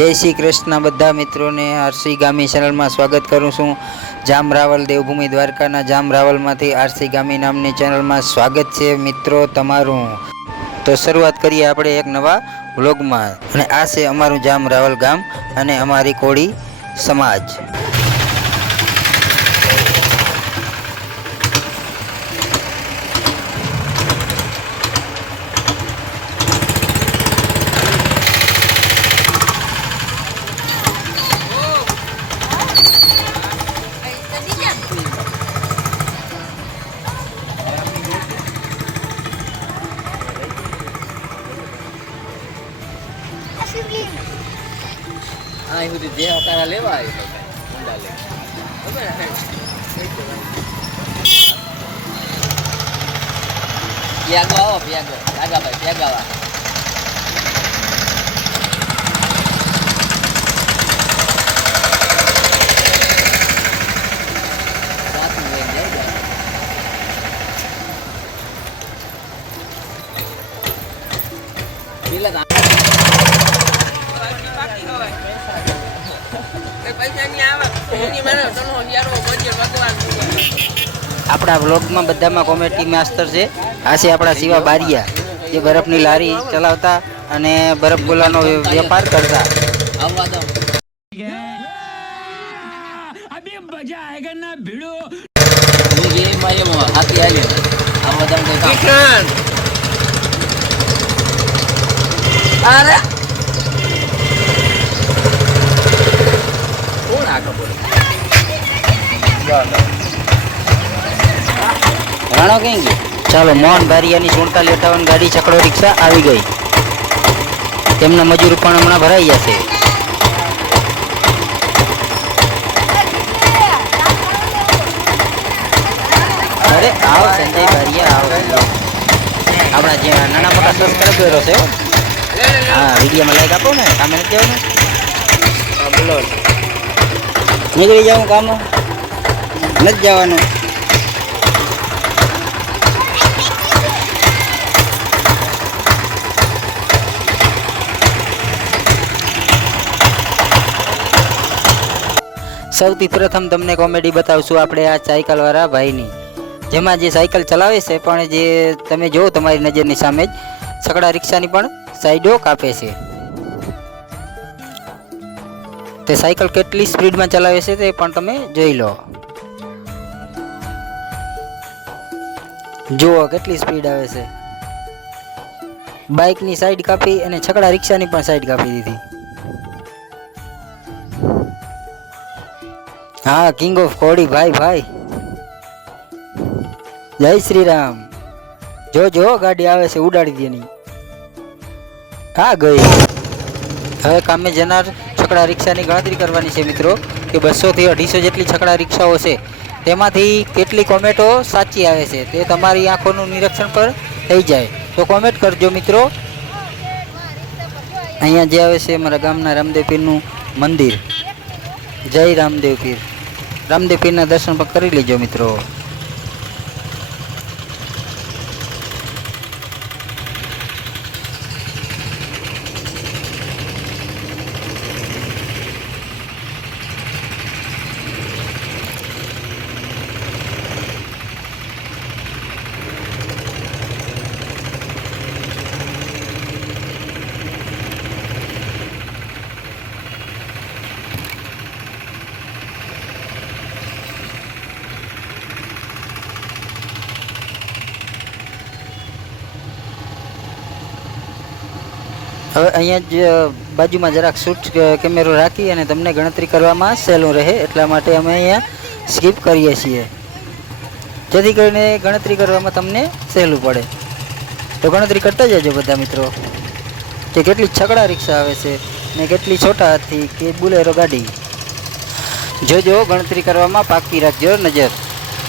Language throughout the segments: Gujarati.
જય શ્રી કૃષ્ણ બધા મિત્રોને આરસી ગામી ચેનલમાં સ્વાગત કરું છું. જામ રાવલ દેવભૂમિ દ્વારકાના જામ રાવલમાંથી આરસી ગામી નામની ચેનલમાં સ્વાગત છે મિત્રો તમારું. તો શરૂઆત કરીએ આપણે એક નવા વ્લોગમાં. અને આ છે અમારું જામ રાવલ ગામ અને અમારી કોળી સમાજ. આપણા વ્લોગમાં બધામાં કોમેડી માસ્ટર છે. આ છે આપણા શિવા બારિયા જે બરફની લારી ચલાવતા અને બરફ ગોલાનો વેપાર કરતા. અરે! રાણો કઈ ગયો? ચાલો મોહન ભારિયાની સુડતાલી અઠાવન ગાડી ચકડો રિક્ષા આવી ગઈ. તેમના મજૂર પણ હમણાં ભરાઈ જશે. અરે આવો સંજય ભારિયા આવો આપણા જે નાના મોટા સબસ્ક્રાઈબરો છે હા વિડીયોમાં લાઈક આપો ને કામે કહેવાય ને બોલો. નીકળી જાઉં કામ. નથી જવાનું. સૌથી પ્રથમ તમને કોમેડી બતાવશું આપણે આ સાયકલવાળા ભાઈની. જેમાં જે સાયકલ ચલાવે છે, પણ જે તમે જો તમારી નજરની સામે જ સકડા રિક્ષાની પણ સાઈડો કાપે છે. તે સાયકલ કેટલી સ્પીડમાં ચલાવે છે તે પણ તમે જોઈ લો. જુઓ કેટલી સ્પીડ આવે છે. બાઇકની સાઈડ કાપી અને છકડા રિક્ષાની પણ સાઈડ કાપી દીધી. હા કિંગ ઓફ કોડી ભાઈ ભાઈ. જય શ્રી રામ. જો જો, ગાડી આવે છે, ઉડાડી દે નહીં હા, ગઈ. હવે કામે જનાર છકડા રિક્ષાની ગણતરી કરવાની છે, મિત્રો. કે બસોથી અઢીસો જેટલી છકડા રિક્ષાઓ છે તેમાંથી કેટલી કોમેન્ટો સાચી આવે છે તે તમારી આંખોનું નિરીક્ષણ પર થઈ જાય. તો કોમેન્ટ કરજો મિત્રો. અહીંયા જે આવે છે અમારા ગામના રામદેવ પીરનું મંદિર. જય રામદેવ પીર. રામદેવ પીરના દર્શન પણ કરી લેજો મિત્રો. હવે અહીંયા જ બાજુમાં જરાક શૂટ કેમેરો રાખી અને તમને ગણતરી કરવામાં સહેલું રહે, એટલા માટે અમે અહીંયા સ્કીપ કરીએ છીએ. જેથી કરીને ગણતરી કરવામાં તમને સહેલું પડે. તો ગણતરી કરતા જજો બધા મિત્રો. કે કેટલી છકડા રિક્ષા આવે છે ને કેટલી છોટા હાથી કે બુલેરો ગાડી. જોજો, ગણતરી કરવામાં પાકી રાખજો નજર.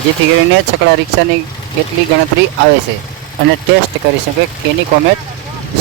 જેથી કરીને છકડા રિક્ષાની કેટલી ગણતરી આવે છે. અને ટેસ્ટ કરી શકે કેની કોમેન્ટ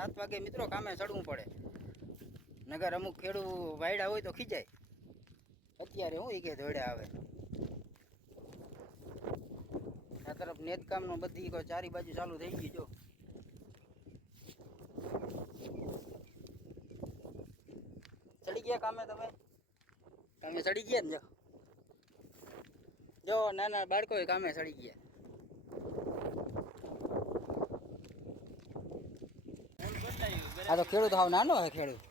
સાત વાગે મિત્રો કામે ચડવું પડે. નગર અમુક ખેડૂ વાયડા હોય તો ખીજાય. અત્યારે હું એ કે દોડ્યા આવે. આ તરફ નેતકામ નો બધી કોઈ ચારી બાજુ ચાલુ થઈ ગઈ જો. ચડી ગયા કામે તમે? કામે ચડી ગયા ને? જો, નાના બાળકો કામે ચડી ગયા. આ તો ખેડૂત હાવ નાનો હે ખેડૂત.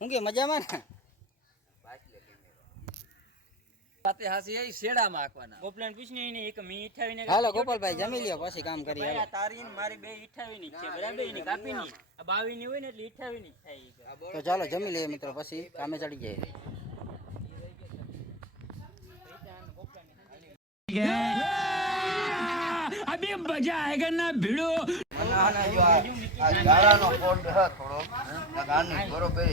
હું કે મજામાં ને? હાસી આઈ શેડામાં હાંકવાના. ગોપલાન પૂછને એને એક મી ઈઠાવીને હાલો ગોપાલભાઈ જમી લ્યો પછી કામ કરીએ હાલો. તારી ને મારી બે ઈઠાવીની છે બરાબર? એની કાપીની. આ બાવીની હોય ને એટલે ઈઠાવીની થાય તો ચાલો જમી લઈએ મિત્રો પછી કામે ચડી જઈએ. अभी मजा आएगा ना भिड़ो બરોબર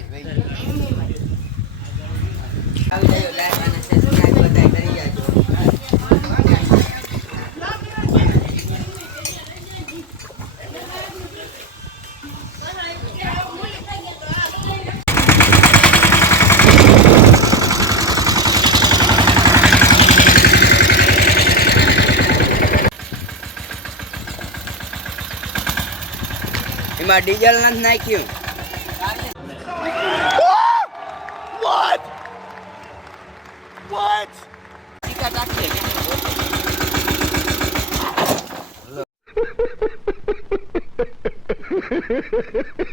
એમાં ડીઝલ નથી નાખ્યું ટીકા નાખીએ. તારો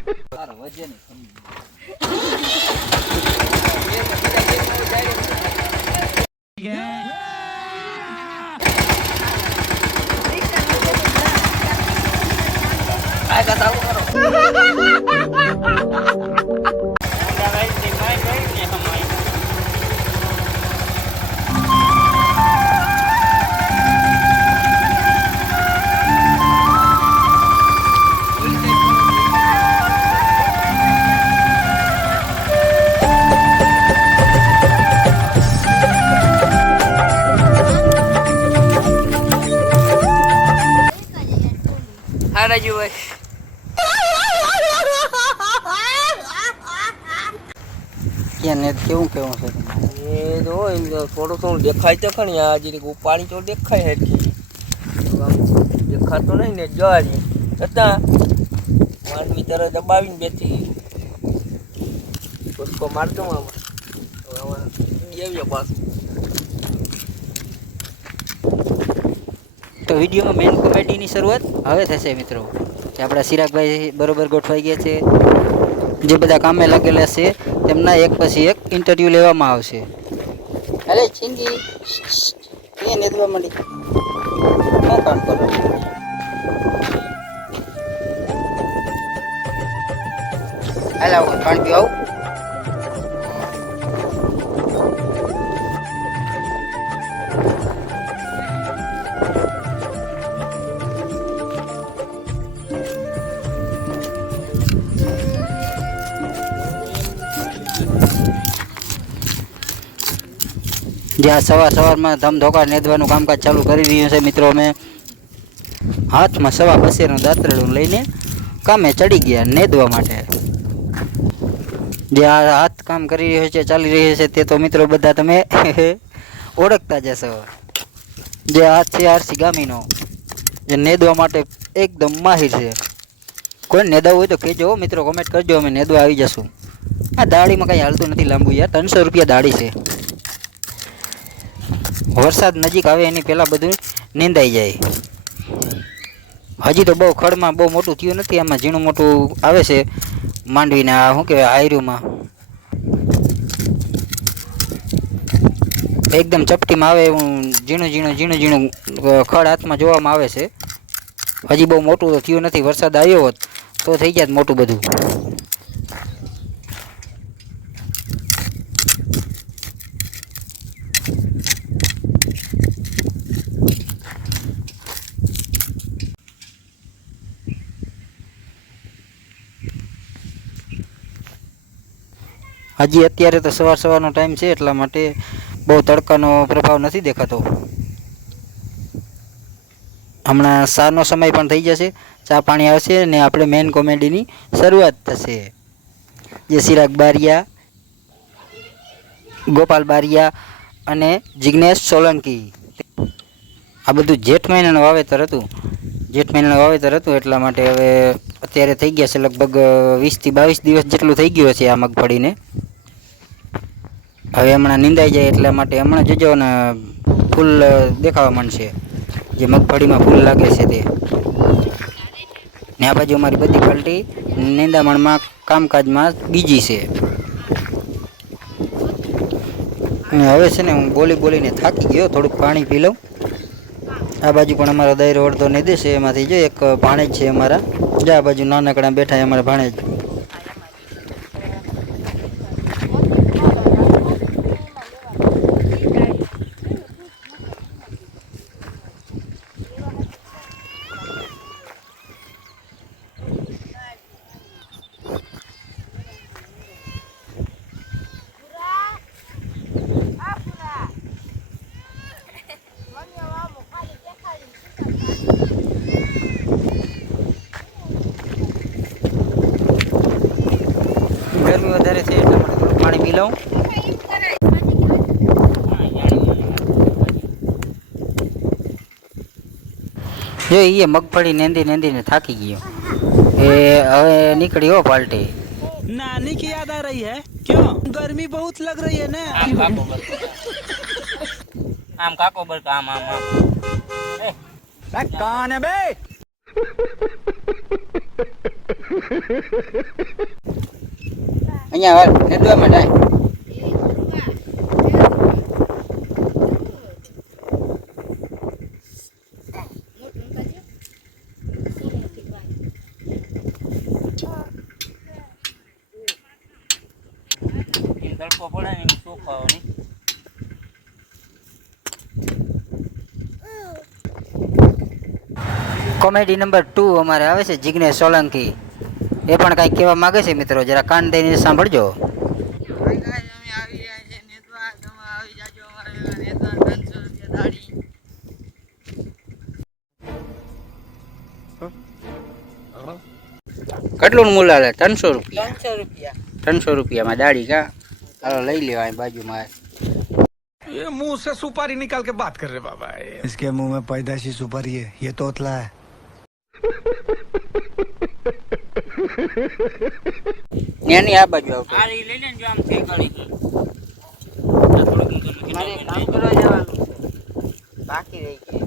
થોડું દેખાય તો ખરી, આ જે પાણી તો દેખાય હેઠી દેખાતો નહીં ને જવારી છતાં માનવી તરત દબાવીને બેઠી. કુદકો મારતો આમાં. પાછું. તો વિડીયોમાં મેન કોમેડીની શરૂઆત હવે થશે મિત્રો. કે આપણા સિરાગભાઈ બરોબર ગોઠવાઈ ગયા છે. જે બધા કામે લાગેલા છે, તેમના એક પછી એક ઇન્ટરવ્યૂ લેવામાં આવશે. અરે ચીંગી એ નેદવા મળી. શું કામ કરો? હાલ આવું. પાણી જ્યાં સવાર સવારમાં ધમધોકા નેદવાનું કામકાજ ચાલુ કરી રહ્યું છે, મિત્રો. અમે હાથમાં સવા પસેરનું દાંતરડું લઈને કામે ચડી ગયા નેદવા માટે. જે આ હાથ કામ કરી રહ્યો છે, ચાલી રહ્યો છે, તે તો મિત્રો બધા તમે ઓળખતા જશો જે હાથ છે, આરસી ગામીનો. જે નેદવા માટે એકદમ માહિર છે. કોઈ નેદાવું હોય તો કહેજો મિત્રો. કોમેન્ટ કરજો, અમે નેદવા આવી જશું. આ દાડીમાં કાંઈ હાલતું નથી લાંબુ યાર. ત્રણસો રૂપિયા દાડી છે. વરસાદ નજીક આવે એની પહેલાં બધું નીંદાઈ જાય. હજી તો બહુ ખડમાં બહુ મોટું થયું નથી, આમાં ઝીણું મોટું આવે છે માંડવીને આ શું કહેવાય, આયરુમાં. એકદમ ચપટીમાં આવે એવું ઝીણું ઝીણું ઝીણું ઝીણું ખડ હાથમાં જોવામાં આવે છે. હજી બહુ મોટું તો થયું નથી, વરસાદ આવ્યો હોત તો થઈ જાય મોટું બધું. હજી અત્યારે તો સવાર સવારનો ટાઈમ છે, એટલા માટે બહુ તડકાનો પ્રભાવ નથી દેખાતો. હમણાં સાનો સમય પણ થઈ જશે, ચા પાણી આવશે અને આપણે મેઇન કોમેડીની શરૂઆત થશે. જે ચિરાગ બારિયા, ગોપાલ બારિયા અને જિગ્નેશ સોલંકી. આ બધું જેઠ મહિનાનું વાવેતર હતું. જેઠ મહિનાનું વાવેતર હતું, એટલા માટે હવે અત્યારે થઈ ગયા છે લગભગ વીસથી બાવીસ દિવસ જેટલું થઈ ગયું છે આ મગફળીને. હવે હમણાં નિંદાઈ જાય એટલા માટે હમણાં જજો ને ફૂલ દેખાવા માંડશે. જે મગફળીમાં ફૂલ લાગે છે તે. ને આ બાજુ અમારી બધી પલટી નિંદામણમાં, કામકાજમાં બીજી છે. હવે છે ને હું બોલી બોલીને થાકી ગયો, થોડુંક પાણી પી લઉં. આ બાજુ પણ અમારો રોડ તો નહીં દેશે, એમાંથી જો એક ભાણેજ છે અમારા. જો આ બાજુ નાનકડા બેઠા અમારા ભાણેજ. વધારે છે એટલા માટે થોડું પાણી પી લઉં જો એ મગફળી નેંદી નેંદીને થાકી ગયો એ હવે નીકળી હો પાલટી नानी की याद आ रही है क्यों गर्मी बहुत लग रही है ना આમ કાકો બરકા આમ કાકો બરકા આમ આમ આમ એ, कौन है बे અહીંયા હાલ નેદવા ટાઈમ તડકો પડે ને ચોખ્ખો કોમેડી નંબર ટુ અમારે આવે છે જિગ્નેશ સોલંકી. એ પણ કાંઈક કહેવા માગે છે મિત્રો જરા કાન દઈને સાંભળજો કેટલું મૂલ હાલે ત્રણસો રૂપિયા ત્રણસો રૂપિયા ત્રણસો રૂપિયામાં દાઢી કા હાલો લઈ લેવા અહીં બાજુમાં ये मुंह से सुपारी निकाल के बात कर रहे बाबा इसके मुंह में पैदाशी सुपारी है ये तोतला है ત્યાંની આ બાજુ આવતો આ લઈ લેને જો આમ થઈ ગળી મારે કામ કરવા જવાનું છે. બાકી રહી ગઈ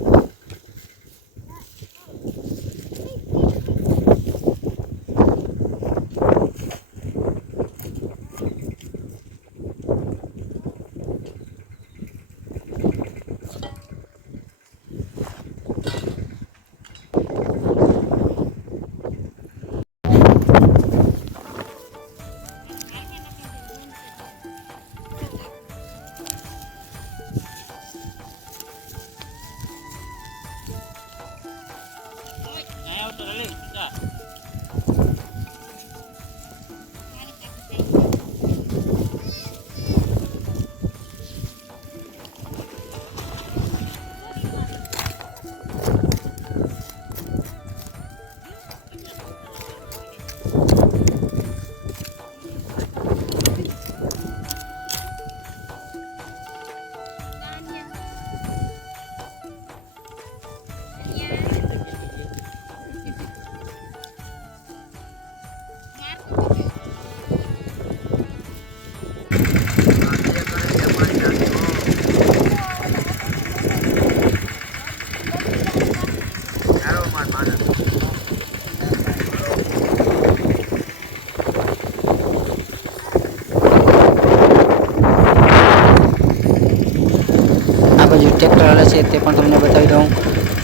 તે પણ તમને બતાવી દઉં.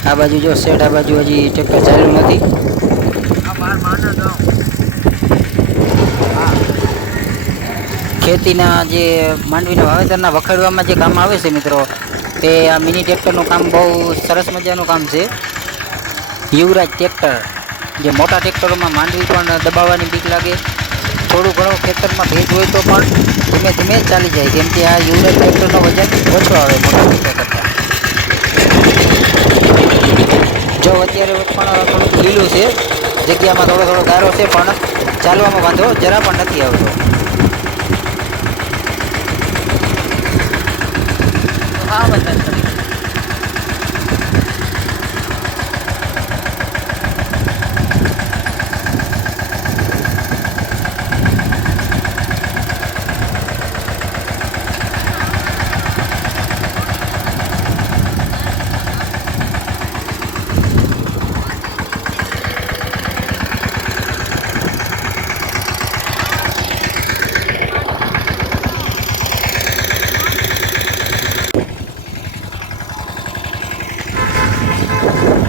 આ બાજુ જો સેટ આ બાજુ હજી ટ્રેક્ટર ચાલ્યું નથી. ખેતીના જે માંડવીના વાવેતરના વખેડવામાં જે કામ આવે છે મિત્રો, તે આ મિની ટ્રેક્ટરનું કામ બહુ સરસ મજાનું કામ છે. યુવરાજ ટ્રેક્ટર જે મોટા ટ્રેક્ટરોમાં માંડવી પણ દબાવવાની બીક લાગે. થોડું ઘણું ખેતરમાં ભેજ હોય તો પણ ધીમે ધીમે ચાલી જાય, કેમ કે આ યુવરાજ ટ્રેક્ટરનો વજન ઓછો આવે મોટા ટ્રેક્ટર કરતાં. જો અત્યારે પણ થોડુંક લીલું છે, જગ્યામાં થોડો થોડો ગારો છે, પણ ચાલવામાં વાંધો જરા પણ નથી આવતો હા બધા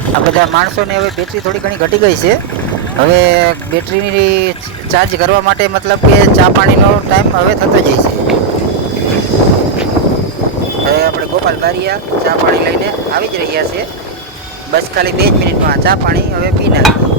આ બધા માણસોને હવે બેટરી થોડી ઘણી ઘટી ગઈ છે. હવે બેટરીની ચાર્જ કરવા માટે મતલબ કે ચા પાણીનો ટાઈમ હવે થતો જાય છે. હવે આપણે ગોપાલ બારિયા ચા પાણી લઈને આવી જ રહ્યા છે. બસ ખાલી બે જ મિનિટમાં ચા પાણી હવે પી નાખીએ.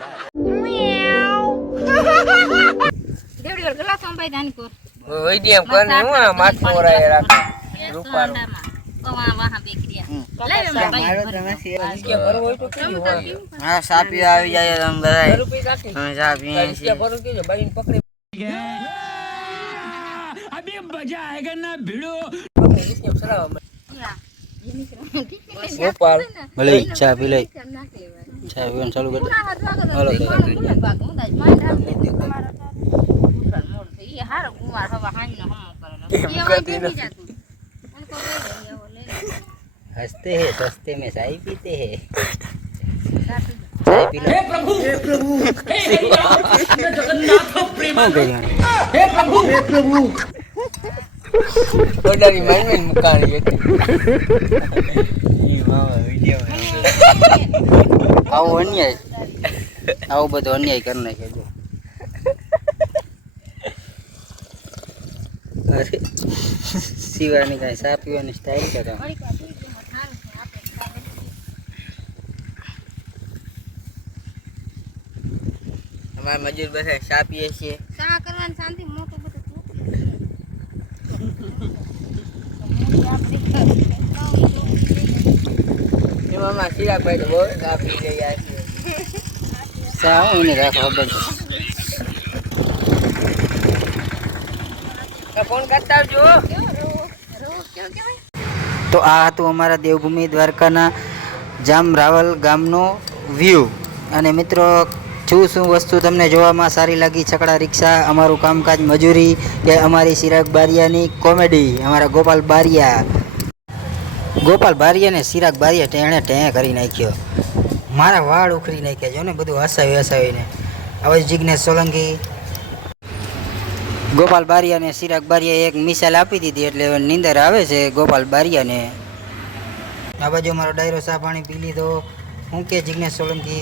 વૈદ્ય એમ કરીને હું આ માથું મરાય રાખે રૂપારું કવા વાહ બેકરિયા લાવ એમ ભાઈ કે ભરવું હોય તો કેજો હોય હા સાપી આવી જાય તમે બધા રૂપિયા રાખી અમે ચા પીએ કે ભરવું કેજો બાઈને પકડી अभी मजा आएगा ना भिड़ो પકડી વિસ્કેપ સરાવવા ગોપાલ ભલે ચા પી લઈ ચા પીવાનું ચાલુ કરી દે. હાલો એ હારો કુંવાર હવા હાંજનો હમો કરેલો એ વાય દેખી જાતું. ઉન કો લે લે. હસતે હે રસ્તે મે ચાય પીતે હે. ચાય પી મુકાણી હતી. આવો અન્યાય. આવો બધો અન્યાય કરી નાખ્યો અરે સિવાની કાંઈ સા પીવાની સ્ટાઈલ છે અમારા મજૂર બધા સા પીએ છીએ. સા કરવાની શાંતિ મોટું બધું ચિરાગભાઈ તો બહુ સા પી ગયા છે. સા હું એને રાખો ખબર છે તો આ હતું અમારા દેવભૂમિ દ્વારકાના જામ રાવલ ગામનો વ્યૂ અને મિત્રો, શું શું વસ્તુ તમને જોવામાં સારી લાગી? છકડા રિક્ષા, અમારું કામકાજ મજૂરી કે અમારી સિરાગ બારિયાની કોમેડી? અમારા ગોપાલ બારિયા. ગોપાલ બારિયા ને ચિરાગ બારિયા ટેણે ટેણે કરી નાખ્યો. મારા વાળ ઉખડી નાખ્યા જો ને બધું હસાવી હસાવીને હવે જિજ્ઞેશ સોલંકી ગોપાલ બારિયા ને ચિરાગ બારિયાએ એક મિસાલ આપી દીધી એટલે નીંદર આવે છે ગોપાલ બારિયાને આ બાજુ મારો ડાયરો સાફ પાણી પી લીધો. હું કે જિજ્ઞેશ સોલંકી?